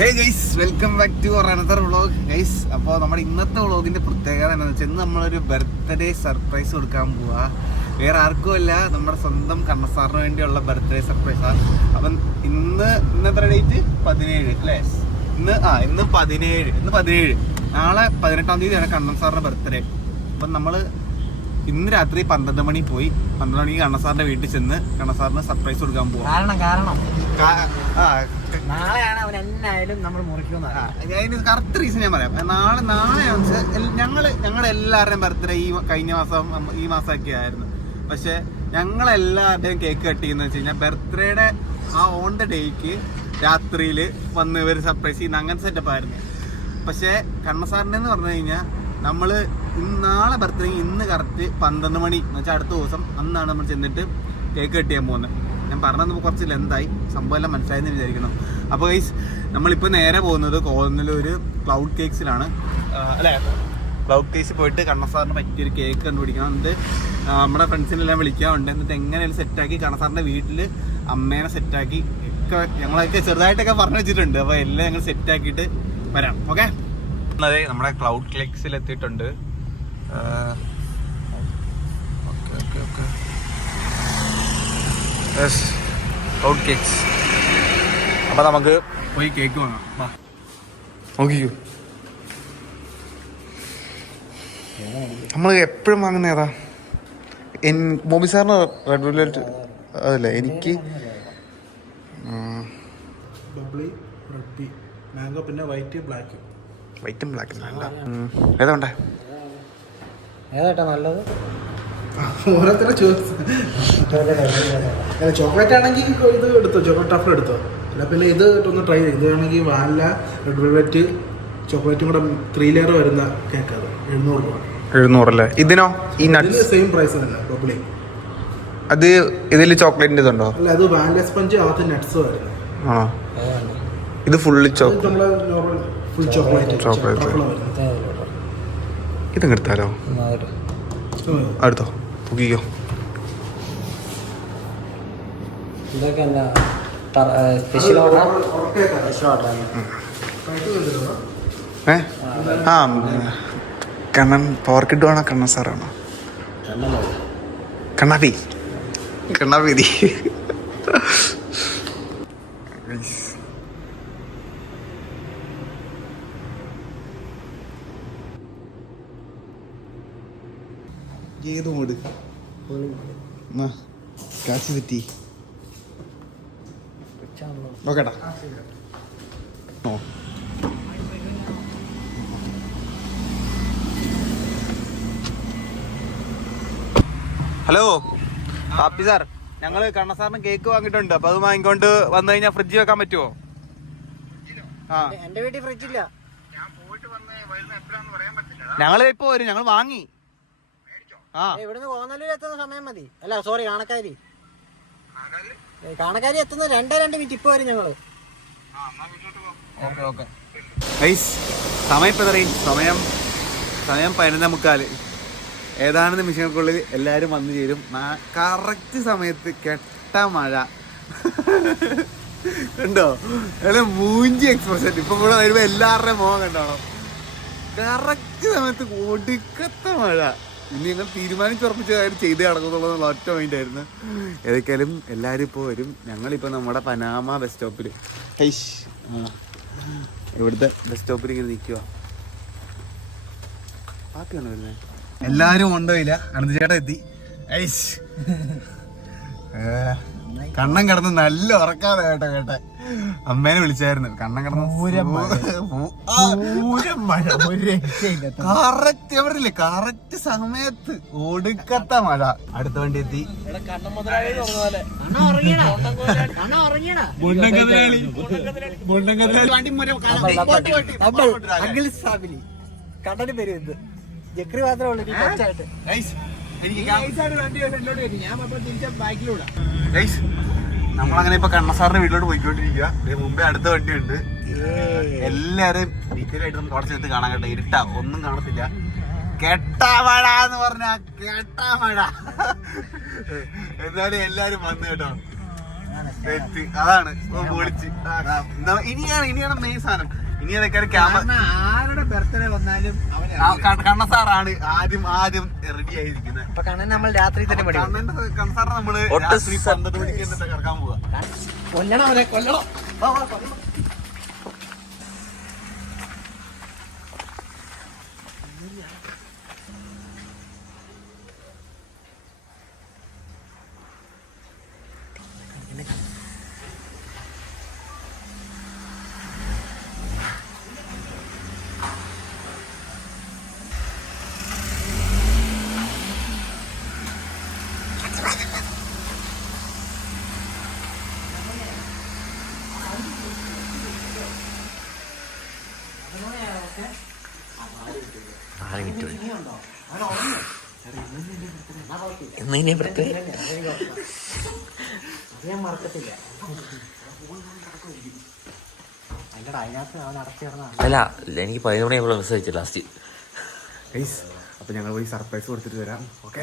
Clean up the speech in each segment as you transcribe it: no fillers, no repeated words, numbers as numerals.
Welcome back to another vlog guys. അപ്പോൾ നമ്മുടെ ഇന്നത്തെ വ്ളോഗിന്റെ പ്രത്യേകത എന്താണെന്ന് വെച്ചാൽ ഇന്ന് നമ്മളൊരു ബർത്ത്ഡേ സർപ്രൈസ് കൊടുക്കാൻ പോവാ. വേറെ ആർക്കും അല്ല, നമ്മുടെ സ്വന്തം കണ്ണസാറിന് വേണ്ടിയുള്ള ബർത്ത്ഡേ സർപ്രൈസാണ്. അപ്പം ഇന്നത്തെ ഡേറ്റ് 17 അല്ലേ? ഇന്ന് 17. നാളെ 18-ാം തീയതിയാണ് കണ്ണൻ സാറിന്റെ ബർത്ത്ഡേ. അപ്പം നമ്മൾ ഇന്ന് രാത്രി 12 മണി പോയി 12 മണിക്ക് കണ്ണസാറിന്റെ വീട്ടിൽ ചെന്ന് കണ്ണസാറിന് സർപ്രൈസ് കൊടുക്കാൻ പോവാം. അതിന് കറക്റ്റ് റീസൺ ഞാൻ പറയാം. നാളെ ഞങ്ങളുടെ എല്ലാവരുടെയും ബർത്ത്ഡേ ഈ മാസമൊക്കെ ആയിരുന്നു. പക്ഷെ ഞങ്ങളെല്ലാവരുടെയും കേക്ക് കട്ട് ചെയ്യുന്നത് വെച്ച് കഴിഞ്ഞാൽ ബർത്ത്ഡേയുടെ ആ ഓൺ ദ ഡേക്ക് രാത്രിയിൽ വന്ന് ഇവർ സർപ്രൈസ് ചെയ്യുന്ന അങ്ങനെ സെറ്റപ്പ് ആയിരുന്നു. പക്ഷെ കണ്ണസാറിൻ്റെ എന്ന് പറഞ്ഞു കഴിഞ്ഞാൽ നമ്മൾ നാളെ ബർത്ത്ഡേ ഇന്ന് കറക്റ്റ് 12 മണി എന്ന് വെച്ചാൽ അടുത്ത ദിവസം അന്നാണ് നമ്മൾ ചെന്നിട്ട് കേക്ക് കട്ട് ചെയ്യാൻ പോകുന്നത്. ഞാൻ പറഞ്ഞത് കുറച്ച് ലെന്തായി, സംഭവം എല്ലാം മനസ്സിലായെന്ന് വിചാരിക്കുന്നു. അപ്പോൾ ഗൈസ് നമ്മളിപ്പോൾ നേരെ പോകുന്നത് കോന്നല്ലൂര് ക്ലൗഡ് കേക്സിലാണ് അല്ലേ? ക്ലൗഡ് കേക്സിൽ പോയിട്ട് കണ്ണസാറിന് പറ്റിയൊരു കേക്ക് കണ്ടുപിടിക്കണം. എന്നിട്ട് നമ്മുടെ ഫ്രണ്ട്സിനെല്ലാം വിളിക്കാറുണ്ട്. എന്നിട്ട് എങ്ങനെയാണ് സെറ്റാക്കി കണ്ണസാറിൻ്റെ വീട്ടിൽ അമ്മേനെ സെറ്റാക്കി ഒക്കെ ഞങ്ങളൊക്കെ ചെറുതായിട്ടൊക്കെ പറഞ്ഞു വെച്ചിട്ടുണ്ട്. അപ്പോൾ എല്ലാം ഞങ്ങൾ സെറ്റാക്കിയിട്ട് വരാം. ഓക്കെ, അതെ നമ്മുടെ ക്ലൗഡ് കേക്സിൽ എത്തിയിട്ടുണ്ട്. Cloud cakes. അപ്പൊ നമുക്ക് പോയി കേക്ക് വാങ്ങാം. നോക്കിക്കോ, നമ്മൾ എപ്പോഴും വാങ്ങുന്ന ഏതാ? മോബി സാറിന് റെഡ് വെൽവെറ്റ് അതല്ലേ? എനിക്ക് മാംഗോ, പിന്നെ വൈറ്റും ബ്ലാക്കും വേണ്ട. ഏതാ വേണ്ടേ? ഏതാ നല്ലത്? ഓരോരുത്തരുടെ ചോക്ലേറ്റ് ആണെങ്കിൽ ഇത് എടുത്തോ, ചോക്ലേറ്റ് ടഫർ എടുത്തോ. അല്ല പിന്നെ ഇത് ഒന്ന് ട്രൈ ചെയ്ത്. ഇതാണെങ്കിൽ വാനില, റെഡ് വെൽവെറ്റ്, ചോക്ലേറ്റും കൂടെ 3 ലെയർ വരുന്ന കേക്ക്. അത് 700 രൂപ. 700 അല്ലേ? ഇതിനോ? ഈ നട്ട്സ് സെയിം പ്രൈസ് തന്നെ. ബബ്ലി അത് ഇതിൽ ചോക്ലേറ്റിൻ്റെ ഇതുണ്ടോ? അല്ല, അത് വാനില സ്പഞ്ച്, ആദ്യം നട്ട്സ് വരുന്നത്. ആണോ? ഇത് ഫുള്ള് നമ്മളെ നോർമൽ ഫുൾ ചോക്ലേറ്റ്. ഇതും എടുത്താലോ? അടുത്തോ നോക്കിക്കോ. ഇതൊക്കെ എന്താ സ്പെഷ്യൽ ഓർഡർ? ആ കണ്ണൻ പവർ കിഡ് ആണോ കണ്ണൻ സാറാണോ? കണ്ണാപ്പി ഏത് മോഡ് കാശ് തെറ്റി നോക്കട്ടാ. ഹലോ ഹാപ്പി സാർ, ഞങ്ങള് കണ്ണസാറിന് കേക്ക് വാങ്ങിയിട്ടുണ്ട്. അപ്പൊ അത് വാങ്ങിക്കൊണ്ട് വന്നു കഴിഞ്ഞാൽ ഫ്രിഡ്ജ് വെക്കാൻ പറ്റുമോ? എന്റെ വീട്ടിൽ ഫ്രിഡ്ജില്ല. ഞങ്ങള് ഇപ്പൊ വരും, ഞങ്ങൾ വാങ്ങി. ഇവിടുന്ന് കോന്നല്ലൂർ എത്തുന്ന സമയം മതി. അല്ല സോറി, കാണക്കാരി എത്തുന്ന 2 മിനിറ്റ് ഇപ്പൊ വരും ഞങ്ങള്. സമയം ഇപ്പൊ സമയം 11:45. ഏതാനും നിമിഷങ്ങൾക്കുള്ളിൽ എല്ലാവരും വന്നു ചേരും. കറക്റ്റ് സമയത്ത് കെട്ട മഴ കണ്ടോ? അല്ല മൂഞ്ചി എക്സ്പ്രഷൻ. ഇപ്പൊ ഇവിടെ വരുമ്പോ എല്ലാവരുടെയും മുഖം കണ്ടോണം. കറക്റ്റ് സമയത്ത് ഒടുക്കത്ത മഴ. ഇനി ഞങ്ങൾ തീരുമാനിച്ചുറപ്പിച്ച കാര്യം ചെയ്തേ നടക്കുന്നുള്ളതെന്നുള്ള ഒറ്റ മൈൻഡ് ആയിരുന്നു. ഏതൊക്കെയാലും എല്ലാവരും ഇപ്പോൾ വരും. ഞങ്ങളിപ്പോൾ നമ്മുടെ പനാമ ബസ് സ്റ്റോപ്പിൽ ഇവിടുത്തെ ബസ് സ്റ്റോപ്പിൽ ഇങ്ങനെ നിൽക്കുക. പാപ്പിയാണോ വരുന്നത്? എല്ലാവരും കൊണ്ടുപോയില്ല. അനന്ത് ചേട്ടൻ എത്തി. കണ്ണൻ കിടന്ന് നല്ല ഉറക്കാതെ കേട്ടെ. അമ്മേനെ വിളിച്ചായിരുന്നു. കണ്ണൻ കിടന്ന് കറക്റ്റ് എവിടില്ലേ? കറക്റ്റ് സമയത്ത് ഒടുക്കത്ത മഴ. അടുത്ത വണ്ടി എത്തി. കണ്ണന് പേര് ജക്രി മാത്രമേ ഉള്ളൂ. നമ്മളങ്ങനെ ഇപ്പൊ കണ്ണസാറിന്റെ വീട്ടിലോട്ട് പോയിക്കൊണ്ടിരിക്കുക. മുമ്പേ അടുത്ത വണ്ടിയുണ്ട്. എല്ലാരും ഡീറ്റെയിൽ ആയിട്ട് നമുക്ക് അവിടെ ചേർത്ത് കാണാൻ കേട്ടോ. ഇരുട്ടാ, ഒന്നും കാണത്തില്ല. കെട്ടാ മഴ എന്ന് പറഞ്ഞ കെട്ടാ മഴ. എന്നാലും എല്ലാരും വന്നു കേട്ടോ. അതാണ് പൊളിച്ച്. ഇനിയാണ് മെയിൻ സാധനം. ഇനി അതൊക്കെ ക്യാമറ ആരുടെ ബർത്ത്ഡേ വന്നാലും കണ്ണ സാറാണ് ആദ്യം റെഡി ആയിരിക്കുന്നത്. അപ്പൊ കണ്ണൻ നമ്മൾ രാത്രി തന്നെ കണ്ണ സാറിന് നമ്മള് രാത്രി 12 മണിക്ക് എന്നിട്ട് കിടക്കാൻ പോവാ. കൊല്ലണം അവരെ കൊല്ലണം. ഞാൻ മറക്കത്തില്ല. അതിനകത്ത് അവൻ അടച്ചിടന്നാണ്. അല്ല എനിക്ക് 11 മണിയാകുമ്പോൾ മെസ്സേജ് അയച്ചു ലാസ്റ്റ്. അപ്പൊ ഞങ്ങൾ പോയി സർപ്രൈസ് കൊടുത്തിട്ട് വരാം. ഓക്കെ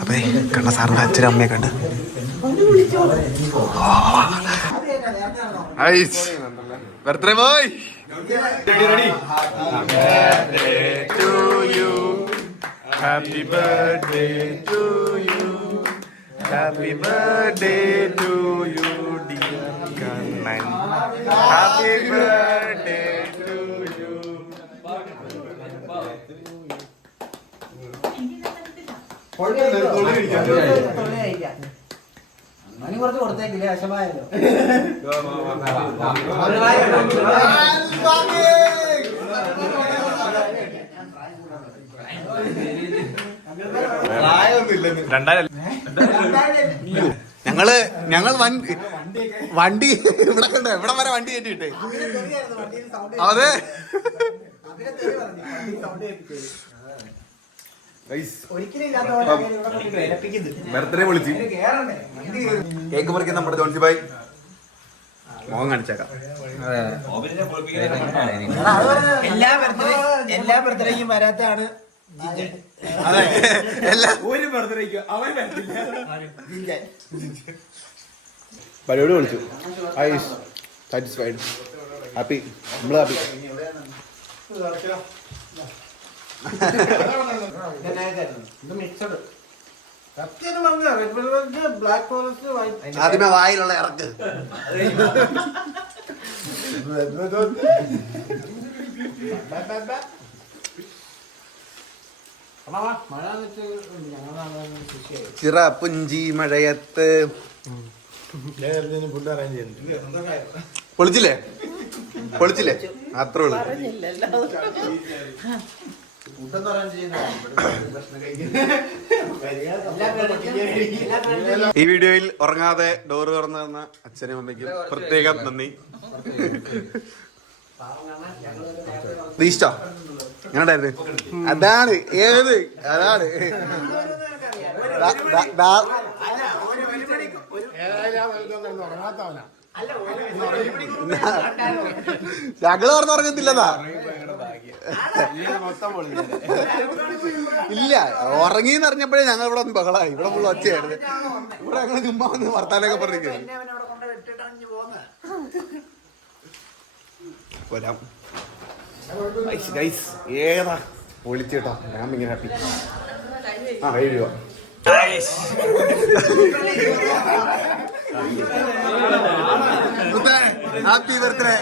അപ്പേ കണ്ണ സാറിന്റെ അച്ഛനും അമ്മയെ കണ്ട് birthday boy. Happy birthday to you. Happy birthday to you, dear Kannan. Happy birthday to you. അവന് കുറച്ച് കൊടുത്തേക്കില്ലേ വിഷമായല്ലോ. ഞങ്ങൾ വണ്ടി ഇവിടെ കണ്ടോ, ഇവിടെ വരെ വണ്ടി കയറ്റിട്ടെ. അതെ ബർത്ത്ഡേ വിളിച്ച് കേക്ക് പറിക്കാൻ നമ്മുടെ ജോൺസി ഭായ് മോഹം കാണിച്ചേക്കാം. എല്ലാ ബർത്ത്ഡേക്കും വരാത്താണ് ഒരു ബർത്ത്ഡേക്ക് അവൻ പരിപാടി വിളിച്ചു. സാറ്റിസ്ഫൈഡ്, ഹാപ്പി, നമ്മള് ഹാപ്പി. ആദ്യമേ വായിലുള്ള ഇറക്ക്. ചിറ പുഞ്ചി മഴയത്ത് പൊളിച്ചില്ലേ അത്രേ ഉള്ളു. ഈ വീഡിയോയിൽ ഉറങ്ങാതെ ഡോറ് തുറന്നു തന്ന അച്ഛനും അമ്മയ്ക്കും പ്രത്യേകം നന്ദി. ഇഷ്ടോ എങ്ങനെയായിരുന്നു? അതാണ് ഞങ്ങള് പറഞ്ഞുറങ്ങത്തില്ലതാ. ഇല്ല, ഉറങ്ങിന്ന് അറിഞ്ഞപ്പോഴേ ഞങ്ങൾ ഇവിടെ ഒന്ന് ബഹളായി. ഇവിടെ ഫുള്ള് ഒച്ചയായിരുന്നു. ഇവിടെ ഞങ്ങൾ ചുമ്മാ വന്ന് വർത്താനൊക്കെ പറഞ്ഞിരിക്കുന്നു. ഏതാ പൊളിച്ചേട്ടോ, ഞാൻ ഇങ്ങനെ ഹാപ്പി. ആ 7 രൂപ. Happy birthday.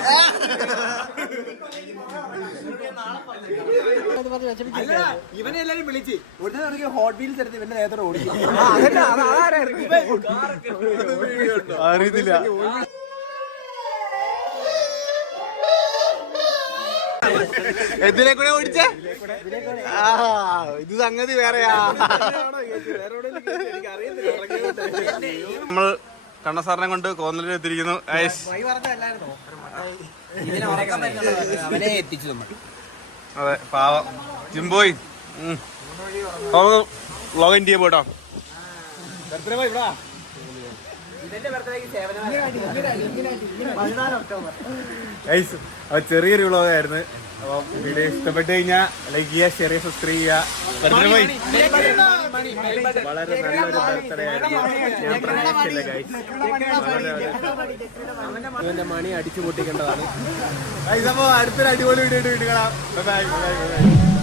ഇവനെ എല്ലാരും വിളിച്ച് ഉടനെ ഹോട്ട് വീൽസ് എടുത്ത് ഇവന്റെ നേരത്തെ ഓടിക്കും. അറിയത്തില്ല. എന്തിനെ കൂടെ ഓടിച്ചേ? ഇത് സംഗതി വേറെയാ. നമ്മൾ കണ്ണസാറിനെ കൊണ്ട് കോന്നലിൽ എത്തിയിരിക്കുന്നു. അതെ, പാവം ജിംബോയ് ലോഗിൻ ചെയ്യാൻ പോട്ടോ. ചെറിയൊരു വ്ളോഗായിരുന്നു. അപ്പോൾ വീഡിയോ ഇഷ്ടപ്പെട്ട് കഴിഞ്ഞാൽ ലൈക്ക് ചെയ്യുക, ഷെയർ ചെയ്യുക, സബ്സ്ക്രൈബ് ചെയ്യുക. ബർത്ത്ഡേ ബോയ് വളരെ നല്ലൊരു ബർത്ത്ഡേ ആയിരുന്നു. ഞാൻ പ്രതീക്ഷിച്ചില്ല ഗൈസ്. ഇവന്റെ മണി അടിച്ചു പൊട്ടിക്കേണ്ടതാണ്. ഗൈസ് അപ്പോൾ അടുത്തൊരു അടിപൊളി വീഡിയോ ഇട്ട് കാണാം. Bye bye bye bye.